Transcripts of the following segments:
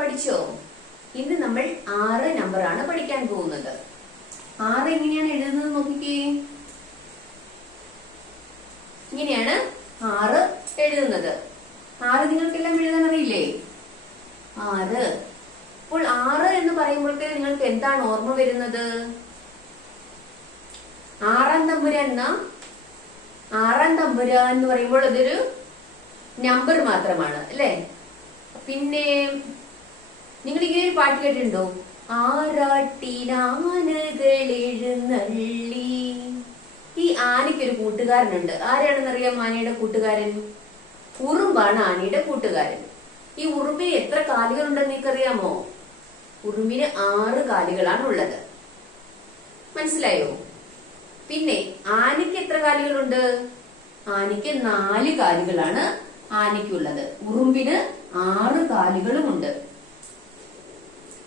പഠിച്ചോ? ഇന്ന് നമ്മൾ 6 നമ്പറാണ് പഠിക്കാൻ പോകുന്നത്. 6 എങ്ങനെയാണ് എഴുതുന്നത് നോക്കിക്കേ. ഇങ്ങനെയാണ് 6 എഴുതുന്നത്. 6 നിങ്ങൾക്കെല്ലാം എഴുതാൻ അറിയില്ലേ? 6. അപ്പോൾ 6 എന്ന് പറയുമ്പോഴത്തേക്ക് നിങ്ങൾക്ക് എന്താണ് ഓർമ്മ വരുന്നത്? ആറാം തമ്പുരാൻ എന്ന് പറയുമ്പോൾ അതൊരു നമ്പർ മാത്രമാണ് അല്ലേ? പിന്നെ നിങ്ങൾ ഇങ്ങനെ ഒരു പാട്ട് കേട്ടിട്ടുണ്ടോ? ആറാട്ടിനാനകളെഴുന്നള്ളി. ഈ ആനയ്ക്കൊരു കൂട്ടുകാരനുണ്ട്. ആരാണെന്നറിയാം ആനയുടെ കൂട്ടുകാരൻ? ഉറുമ്പാണ് ആനയുടെ കൂട്ടുകാരൻ. ഈ ഉറുമ്പിന് എത്ര കാലുകളുണ്ടെന്ന് നിങ്ങൾക്കറിയാമോ? ഉറുമ്പിന് 6 കാലുകളാണ് ഉള്ളത്. മനസ്സിലായോ? പിന്നെ ആനയ്ക്ക് എത്ര കാലുകളുണ്ട്? ആനയ്ക്ക് 4 കാലുകളാണ് ആനയ്ക്കുള്ളത്. ഉറുമ്പിന് 6 കാലുകളുമുണ്ട്.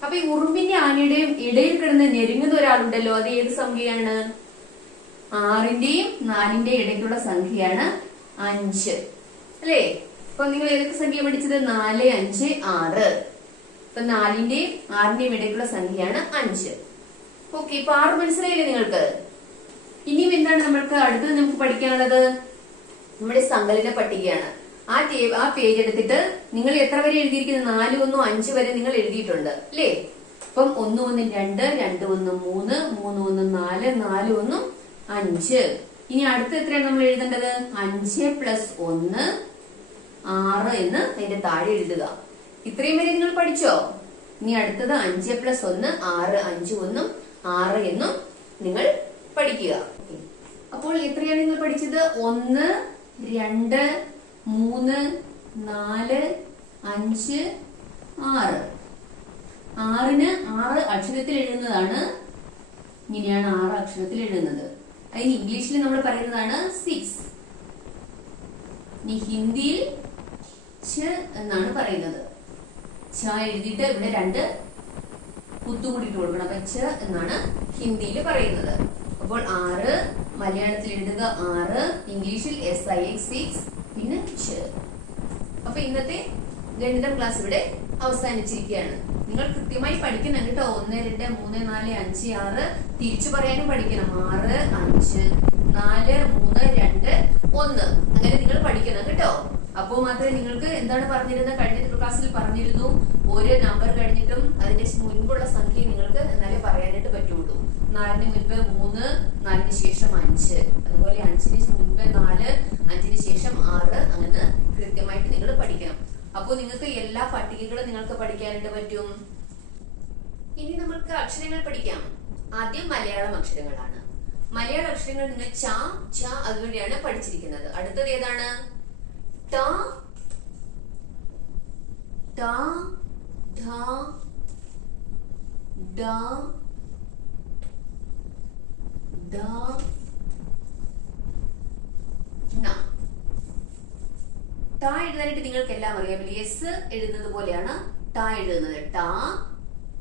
അപ്പൊ ഈ ഉറുമ്പിന്റെ ആനയുടെയും ഇടയിൽ കിടന്ന് ഞെരുങ്ങുന്ന ഒരാളുണ്ടല്ലോ, അത് ഏത് സംഖ്യയാണ്? 6ന്റെയും 4ന്റെയും ഇടയ്ക്കുള്ള സംഖ്യയാണ് 5 അല്ലേ? അപ്പൊ നിങ്ങൾ ഏതൊക്കെ സംഖ്യ പഠിച്ചത്? 4, 5, 6. അപ്പൊ 4ന്റെയും 6ന്റെയും ഇടയ്ക്കുള്ള സംഖ്യയാണ് 5. ഓക്കെ, ഇപ്പൊ 6 മനസ്സിലായില്ലേ നിങ്ങൾക്ക്? ഇനിയും എന്താണ് നമ്മൾക്ക് അടുത്തത് നമുക്ക് പഠിക്കാനുള്ളത്? നമ്മുടെ സങ്കലന പട്ടികയാണ്. ആ പേജ് എടുത്തിട്ട് നിങ്ങൾ എത്ര വരെ എഴുതിയിരിക്കുന്നത്? 4, 1, 5 വരെ നിങ്ങൾ എഴുതിയിട്ടുണ്ട് അല്ലേ? അപ്പം 1, 1, 2, 2, 1, 3, 3, 1, 4, 4, 1, 5. ഇനി അടുത്ത എത്രയാണ് നമ്മൾ എഴുതേണ്ടത്? 5 + 1 6 എന്ന് അതിന്റെ താഴെ എഴുതുക. ഇത്രയും വരെ നിങ്ങൾ പഠിച്ചോ? ഇനി അടുത്തത് 5 + 1 6, 5, 1, 6 എന്നും നിങ്ങൾ പഠിക്കുക. അപ്പോൾ എത്രയാണ് നിങ്ങൾ പഠിച്ചത്? 1, 2, 3, 4, 5, 6. 6ന് 6 അക്ഷരത്തിൽ എഴുതുന്നതാണ്. ഇങ്ങനെയാണ് 6 അക്ഷരത്തിൽ എഴുതുന്നത്. അതിന് ഇംഗ്ലീഷിൽ നമ്മൾ പറയുന്നതാണ് 6. ഇനി ഹിന്ദിയിൽ ഛ എന്നാണ് പറയുന്നത്. ഛ എഴുതിയിട്ട് ഇവിടെ 2 കുത്തുകൂടിയിട്ട് കൊടുക്കണം. അപ്പൊ ഛ എന്നാണ് ഹിന്ദിയിൽ പറയുന്നത്. അപ്പോൾ 6 മലയാളത്തിൽ എഴുതുക 6, ഇംഗ്ലീഷിൽ SIX 6, പിന്നെ ഛ. അപ്പൊ ഇന്നത്തെ ഗണിതം ക്ലാസ് ഇവിടെ അവസാനിച്ചിരിക്കുകയാണ്. നിങ്ങൾ കൃത്യമായി പഠിക്കണം കേട്ടോ. 1, 2, 3, 4, 5, 6 തിരിച്ചു പറയാനും പഠിക്കണം. 6, 5, 4, 3, 2, 1 അങ്ങനെ നിങ്ങൾ പഠിക്കണം കേട്ടോ. അപ്പോൾ മാത്രമേ നിങ്ങൾക്ക് എന്താണ് പറഞ്ഞിരുന്നത്? കഴിഞ്ഞ ക്ലാസ്സിൽ പറഞ്ഞിരുന്നു, ഓരോ നമ്പർ കഴിഞ്ഞിട്ടും അതിന്റെ മുൻപുള്ള സംഖ്യ നിങ്ങൾക്ക് എന്നാലേ പറയാനായിട്ട് പറ്റുള്ളൂ. 4ന് മുൻപ് 3, 4ന് ശേഷം 5, അതുപോലെ 5ന് മുൻപ് 4, 5ന് ശേഷം 6, അങ്ങനെ കൃത്യമായിട്ട് നിങ്ങൾ പഠിക്കണം. അപ്പോൾ നിങ്ങൾക്ക് എല്ലാ പട്ടികകളും നിങ്ങൾക്ക് പഠിക്കാനായിട്ട് പറ്റും. ഇനി നമുക്ക് അക്ഷരങ്ങൾ പഠിക്കാം. ആദ്യം മലയാളം അക്ഷരങ്ങളാണ്. മലയാള അക്ഷരങ്ങൾ നിങ്ങൾ ച, ഛ അതുവഴിയാണ് പഠിച്ചിരിക്കുന്നത്. അടുത്തത് ഏതാണ്? ട, ട, ധ, ഡ, ദ, ന. ട എഴുതാനായിട്ട് നിങ്ങൾക്ക് എല്ലാം അറിയാമല്ലോ. എസ് എഴുതുന്നത് പോലെയാണ് ട എഴുതുന്നത്. ട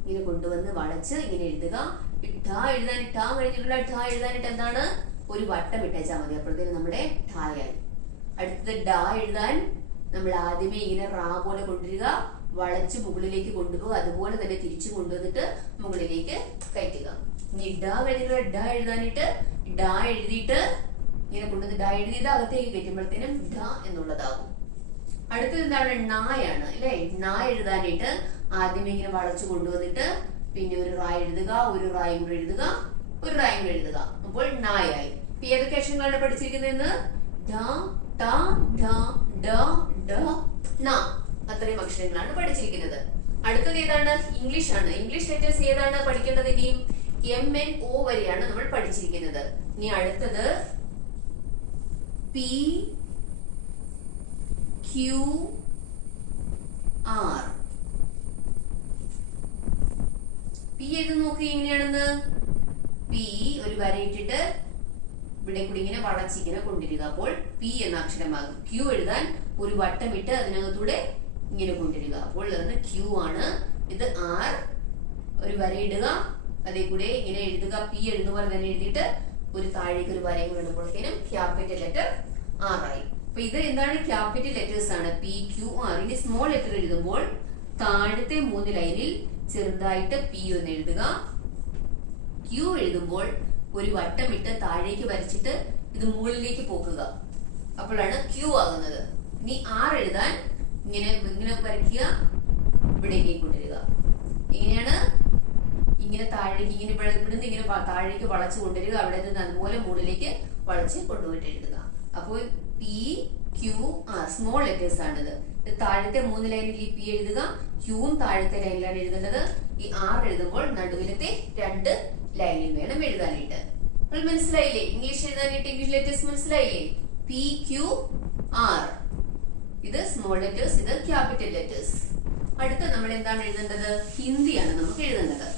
ഇങ്ങനെ കൊണ്ടുവന്ന് വളച്ച് ഇങ്ങനെ എഴുതുക. ട എഴുതാൻ ട കഴിഞ്ഞിട്ടുള്ള ട എഴുതാനായിട്ട് എന്താണ്? ഒരു വട്ടം ഇട്ടേച്ചാൽ മതി. അപ്പോഴത്തേനും നമ്മുടെ ഠായായി. അടുത്തത് ഡ എഴുതാൻ നമ്മൾ ആദ്യമേ ഇങ്ങനെ റാ പോലെ കൊണ്ടുവരിക, വളച്ച് മുകളിലേക്ക് കൊണ്ടുപോകുക, അതുപോലെ തന്നെ തിരിച്ചു കൊണ്ടുവന്നിട്ട് മുകളിലേക്ക് കയറ്റുക. ഇനി ഡ കഴിഞ്ഞിട്ടുള്ള ഡ എഴുതാനായിട്ട് ഡ എഴുതിയിട്ട് ഇങ്ങനെ കൊണ്ടുവന്ന് ഡ എഴുതിയിട്ട് അകത്തേക്ക് കയറ്റുമ്പോഴത്തേനും ഡ എന്നുള്ളതാകും. അടുത്തത് എന്താണ്? ണായാണ് അല്ലെ? ണ എഴുതാനായിട്ട് ആദ്യമേ ഇങ്ങനെ വളച്ചു കൊണ്ടുവന്നിട്ട് പിന്നെ ഒരു റാ എഴുതുക, ഒരു റായും കൂടെ എഴുതുക, ഒരു റായും കൂടെ എഴുതുക. അപ്പോൾ ണായായി. ഏതൊക്കെ അക്ഷരങ്ങളാണ് പഠിച്ചിരിക്കുന്നതെന്ന്? ധ, ട, ധ, ഡ, ഡ, ന. അത്രയും അക്ഷരങ്ങളാണ് പഠിച്ചിരിക്കുന്നത്. അടുത്തത് ഏതാണ്? ഇംഗ്ലീഷ് ആണ്. ഇംഗ്ലീഷ് ലെറ്റേഴ്സ് ഏതാണ് പഠിക്കേണ്ടത്? ഇനിയും MNO വരെയാണ് നമ്മൾ പഠിച്ചിരിക്കുന്നത്. ഇനി അടുത്തത് P, Q, R. P എഴുതി നോക്കി എങ്ങനെയാണെന്ന്. P ഒരു വരയിട്ടിട്ട് ഇവിടെ കൂടി ഇങ്ങനെ വളച്ചിങ്ങനെ കൊണ്ടിരിക്കുക. അപ്പോൾ P എന്ന അക്ഷരമാകും. Q എഴുതാൻ ഒരു വട്ടമിട്ട് അതിനകത്തൂടെ ഇങ്ങനെ കൊണ്ടിരിക്കുക. അപ്പോൾ അത് Q ആണ്. ഇത് R. ഒരു വരയിടുക, അതേ കൂടെ ഇങ്ങനെ എഴുതുക. P എഴുതുന്ന പോലെ തന്നെ എഴുതിയിട്ട് ഒരു താഴേക്ക് ഒരു വരയും ഇടുമ്പോഴത്തേനും ക്യാപിറ്റൽ ലെറ്റർ R ആയി. അപ്പൊ ഇത് എന്താണ്? ക്യാപിറ്റൽ ലെറ്റേഴ്സ് ആണ്. P, Q, R. ഇനി സ്മോൾ ലെറ്റർ എഴുതുമ്പോൾ താഴത്തെ 3 ലൈനിൽ ചെറുതായിട്ട് പി ഒന്ന് എഴുതുക. ക്യൂ എഴുതുമ്പോൾ ഒരു വട്ടമിട്ട് താഴേക്ക് വരച്ചിട്ട് ഇത് മുകളിലേക്ക് പോക്കുക. അപ്പോഴാണ് ക്യൂ ആകുന്നത്. ഇനി ആർ എഴുതാൻ ഇങ്ങനെ ഇങ്ങനെ വരയ്ക്കുക, ഇവിടേക്ക് കൊണ്ടുവരിക. ഇങ്ങനെയാണ്. ഇങ്ങനെ താഴേക്ക് ഇങ്ങനെ ഇവിടുന്ന് ഇങ്ങനെ താഴേക്ക് വളച്ചു കൊണ്ടുവരിക. അവിടെ നിന്ന് അതുപോലെ മുകളിലേക്ക് വളച്ച് കൊണ്ടുപോയിട്ട് എഴുതുക. അപ്പോൾ P Q R small letters ആണിത്. താഴത്തെ 3 ലൈനിൽ ഈ പി എഴുതുക, ക്യൂവും താഴത്തെ ലൈനിലാണ് എഴുതേണ്ടത്. ഈ ആർ എഴുതുമ്പോൾ നടുവിലത്തെ 2 ലൈനിൽ വേണം എഴുതാനായിട്ട്. അപ്പോൾ മനസ്സിലായില്ലേ? ഇംഗ്ലീഷ് എഴുതാനായിട്ട് ഇംഗ്ലീഷ് ലെറ്റേഴ്സ് മനസ്സിലായില്ലേ? P Q R. ഇത് സ്മോൾ ലെറ്റേഴ്സ്, ഇത് ക്യാപിറ്റൽ ലെറ്റേഴ്സ്. അടുത്ത നമ്മൾ എന്താണ് എഴുതേണ്ടത്? ഹിന്ദിയാണ് നമുക്ക് എഴുതേണ്ടത്.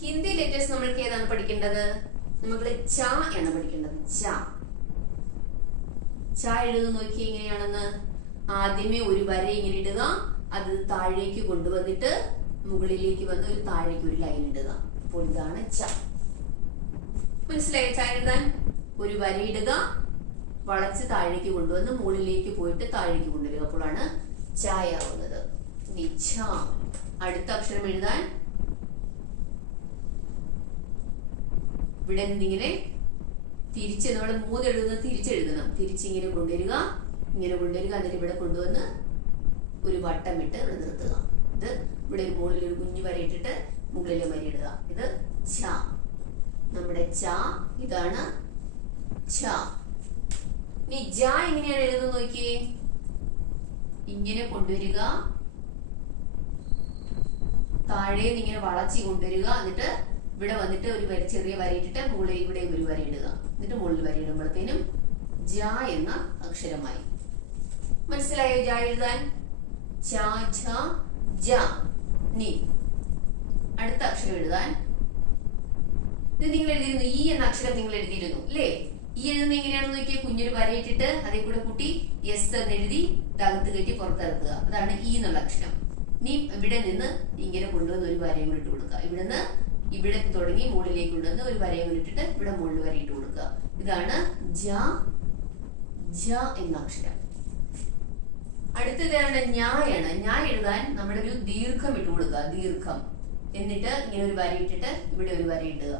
ഹിന്ദി ലെറ്റേഴ്സ് നമ്മൾക്ക് ഏതാണ് പഠിക്കേണ്ടത്? നമ്മൾ ച ആണ് പഠിക്കേണ്ടത്. ച ച എഴുതുന്ന നോക്കി എങ്ങനെയാണെന്ന്. ആദ്യമേ ഒരു വര ഇങ്ങനെ ഇടുക, അത് താഴേക്ക് കൊണ്ടുവന്നിട്ട് മുകളിലേക്ക് വന്ന് ഒരു താഴേക്ക് ഒരു ലൈൻ ഇടുക. അപ്പോൾ ഇതാണ് ച. മനസ്സിലായോ? ച എഴുതാൻ ഒരു വര ഇടുക, വളച്ച് താഴേക്ക് കൊണ്ടുവന്ന് മുകളിലേക്ക് പോയിട്ട് താഴേക്ക് കൊണ്ടുവരിക. അപ്പോഴാണ് ചായ ആവുന്നത്. അടുത്ത അക്ഷരം എഴുതാൻ ഇവിടെ നിന്നിങ്ങനെ തിരിച്ച് നമ്മൾ 3 എഴുതുന്നത് തിരിച്ചെഴുതണം. തിരിച്ചിങ്ങനെ കൊണ്ടുവരിക, ഇങ്ങനെ കൊണ്ടുവരിക. എന്നിട്ട് ഇവിടെ കൊണ്ടുവന്ന് ഒരു വട്ടം ഇട്ട് ഇവിടെ നിർത്തുക. ഇത് ഇവിടെ ഒരു മുകളിൽ ഒരു കുഞ്ഞു വര ഇട്ടിട്ട് മുകളിലെ വര ഇടുക. ഇത് ച. നമ്മുടെ ച ഇതാണ് ച. ഇനി ജ എങ്ങനെയാണ് എഴുതുന്നത് നോക്കിയേ. ഇങ്ങനെ കൊണ്ടുവരിക, താഴെ ഇങ്ങനെ വളച്ചി കൊണ്ടുവരിക. എന്നിട്ട് ഇവിടെ വന്നിട്ട് ഒരു ചെറിയ വരയിട്ടിട്ട് മുകളിൽ ഇവിടെ ഒരു വര ഇടുക. എന്നിട്ട് മുകളിൽ വര ഇടുമ്പോഴത്തേനും ജ എന്ന അക്ഷരമായി. മനസ്സിലായോ ജ എഴുതാൻ? ച ഝ ജ. നി അടുത്ത അക്ഷരം എഴുതാൻ ഇത് നിങ്ങൾ എഴുതിയിരുന്നു. ഈ എന്ന അക്ഷരം നിങ്ങൾ എഴുതിയിരുന്നു അല്ലേ? ഈ എഴുതുന്ന എങ്ങനെയാണെന്ന് നോക്കിയാൽ കുഞ്ഞൊരു വരയിട്ടിട്ട് അതേ കൂടെ കൂട്ടി എസ് എന്ന് എഴുതി തകർത്ത് കയറ്റി പുറത്തിറക്കുക. അതാണ് ഈ എന്നുള്ള അക്ഷരം. ഇനി ഇവിടെ നിന്ന് ഇങ്ങനെ കൊണ്ടുവന്ന് ഒരു വരയും ഇട്ട് കൊടുക്കുക. ഇവിടുന്ന് ഇവിടെ തുടങ്ങി മുകളിലേക്ക് കൊണ്ടുവന്ന് ഒരു വരയും ഇട്ടിട്ട് ഇവിടെ മുകളിൽ വര ഇട്ട് കൊടുക്കുക. ഇതാണ് ജ ജ എന്ന അക്ഷരം. അടുത്തതാണ് ഞായാണ്. ഞാ എഴുതാൻ നമ്മുടെ ഒരു ദീർഘം ഇട്ട് കൊടുക്കുക. ദീർഘം. എന്നിട്ട് ഇങ്ങനെ ഒരു വര ഇട്ടിട്ട് ഇവിടെ ഒരു വര ഇടുക.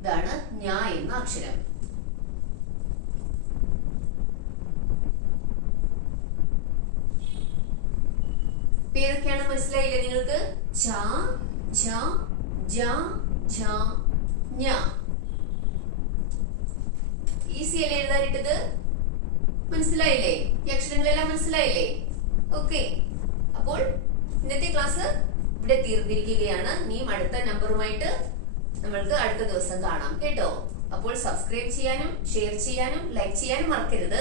ഇതാണ് ഞാ എന്ന അക്ഷരം. പേരൊക്കെയാണ് മനസ്സിലായില്ലേ നിങ്ങൾക്ക്? ച ഛ ജ ഝ ഞ. ഈസി അല്ലേ എഴുതാനിട്ടത്? മനസ്സിലായില്ലേ? ഈ അക്ഷരങ്ങളെല്ലാം മനസ്സിലായില്ലേ? ഓക്കെ. അപ്പോൾ ഇന്നത്തെ ക്ലാസ് ഇവിടെ തീർന്നിരിക്കുകയാണ്. ഇനിയും അടുത്ത നമ്പറുമായിട്ട് നമ്മൾക്ക് അടുത്ത ദിവസം കാണാം കേട്ടോ. അപ്പോൾ സബ്സ്ക്രൈബ് ചെയ്യാനും ഷെയർ ചെയ്യാനും ലൈക്ക് ചെയ്യാനും മറക്കരുത്.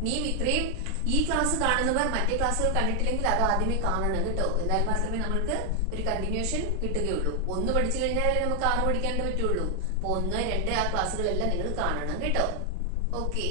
ഇനിയും ഇത്രയും ഈ ക്ലാസ് കാണുന്നവർ മറ്റേ ക്ലാസ്സുകൾ കണ്ടിട്ടില്ലെങ്കിൽ അത് ആദ്യമേ കാണണം കേട്ടോ. എന്നാൽ മാത്രമേ നമ്മൾക്ക് ഒരു കണ്ടിന്യൂഷൻ കിട്ടുകയുള്ളൂ. 1 പഠിച്ചു കഴിഞ്ഞാലേ നമുക്ക് 6 പഠിക്കാണ്ട് പറ്റുള്ളൂ. അപ്പൊ 1, 2 ആ ക്ലാസ്സുകളെല്ലാം നിങ്ങൾ കാണണം കേട്ടോ. ഓക്കെ.